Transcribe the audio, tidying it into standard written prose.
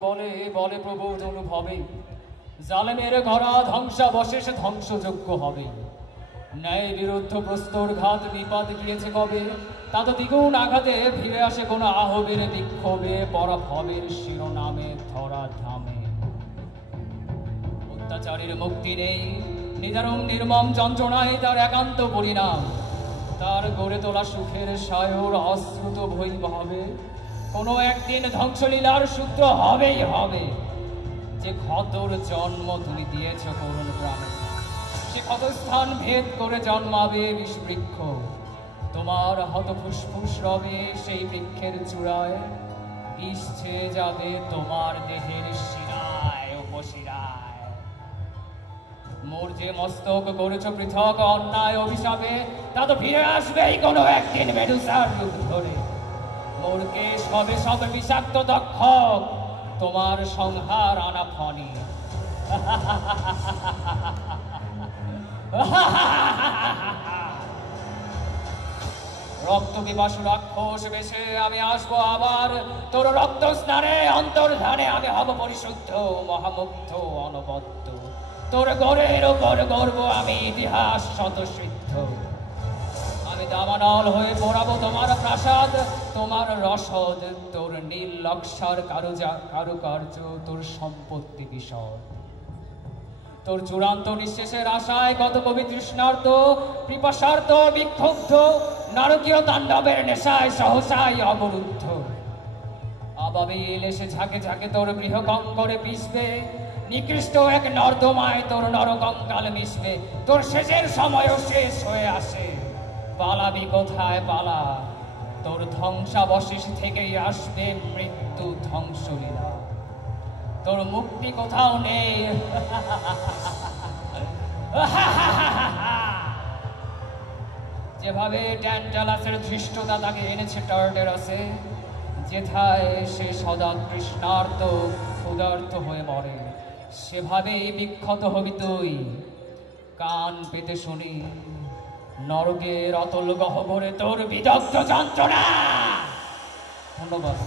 বলে বলে প্রবোধ অনুভবে জালেমের ঘরা ধ্বংসাবশেষ ধ্বংসযোগ্য হবে। ন্যায় বিরুদ্ধ প্রস্তর ঘাত বিপদ গিয়েছে কবে, তা তো দ্বিগুণ আঘাতে ফিরে আসে কোনো আহবের বিক্ষোভে পরাভবের শিরোনামে ধরা ধামে। অত্যাচারের মুক্তি নেই, নিদারুণ নির্মম যন্ত্রণায় তার একান্ত পরিণাম। তার গড়ে তোলা সুখের সায়র অশ্রুত বৈভবে কোনো একদিন ধ্বংসলীলার সূত্র হবেই হবে। যে ক্ষতর জন্ম তুমি দিয়েছ করুণ প্রাণে, সে ক্ষত স্থান ভেদ করে জন্মাবে বিষবৃক্ষ। তোমার হত ফুসফুস রবে সেই বৃক্ষের চূড়ায়, বিষ ছেয়ে যাবে তোমার দেহের শিরায় উপশিরায়। মোর যে মস্তক করেছ পৃথক অন্যায় অভিশাপে, তা তো ফিরে আসবেই কোনো একদিন মেডুসার রূপ ধরে। মোরকে সবে সব বিষাক্ত দক্ষ তোমার সংহার আনা ফনি। রক্ত পিপাসু রাক্ষস বেশে আমি আসবো আবার, তোর রক্ত স্নানে অন্তর্ধানে আমি হব পরিশুদ্ধ মহামুগ্ধ অনবদ্য। তোর গড়ের ওপর গর্ব আমি ইতিহাস শতসিদ্ধ। আমি দাবানল হয়ে পড়াবো তোমার প্রাসাদ, তোমার রসদ, তোর নীল নকশার কারুকার্য, তোর সম্পত্তি বিশদ। তোর চূড়ান্ত নিঃশেষের আশায় কত কবি তৃষ্ণার্ত পিপাসার্ত বিক্ষুব্ধ, নারকীয় তাণ্ডবের নেশায় সহসাই অবরুদ্ধ। আবাবিল এসে ঝাঁকে ঝাঁকে তোর গৃহকঙ্করে পিসবে, নিকৃষ্ট এক নর্দমায় তোর নরকঙ্কাল মিশবে। তোর শেষের সময়ও শেষ হয়ে আসে, পালাবি কোথায় পালা, তোর ধ্বংসাবশেষ থেকেই আসবে মৃত্যু ধ্বংসলীলা। তোর মুক্তি কোথাও নেই। যেভাবে ট্যান্টালাসের ধৃষ্টতা তাকে এনেছে টার্টারাসে, যেথায় সে সদা তৃষ্ণার্ত ক্ষুধার্ত হয়ে মরে, সেভাবেই বিক্ষত হবি তুই। কান পেতে শুনি নরকের অতল গহ্বরে তোর বিদগ্ধ যন্ত্রণা। ধন্যবাদ।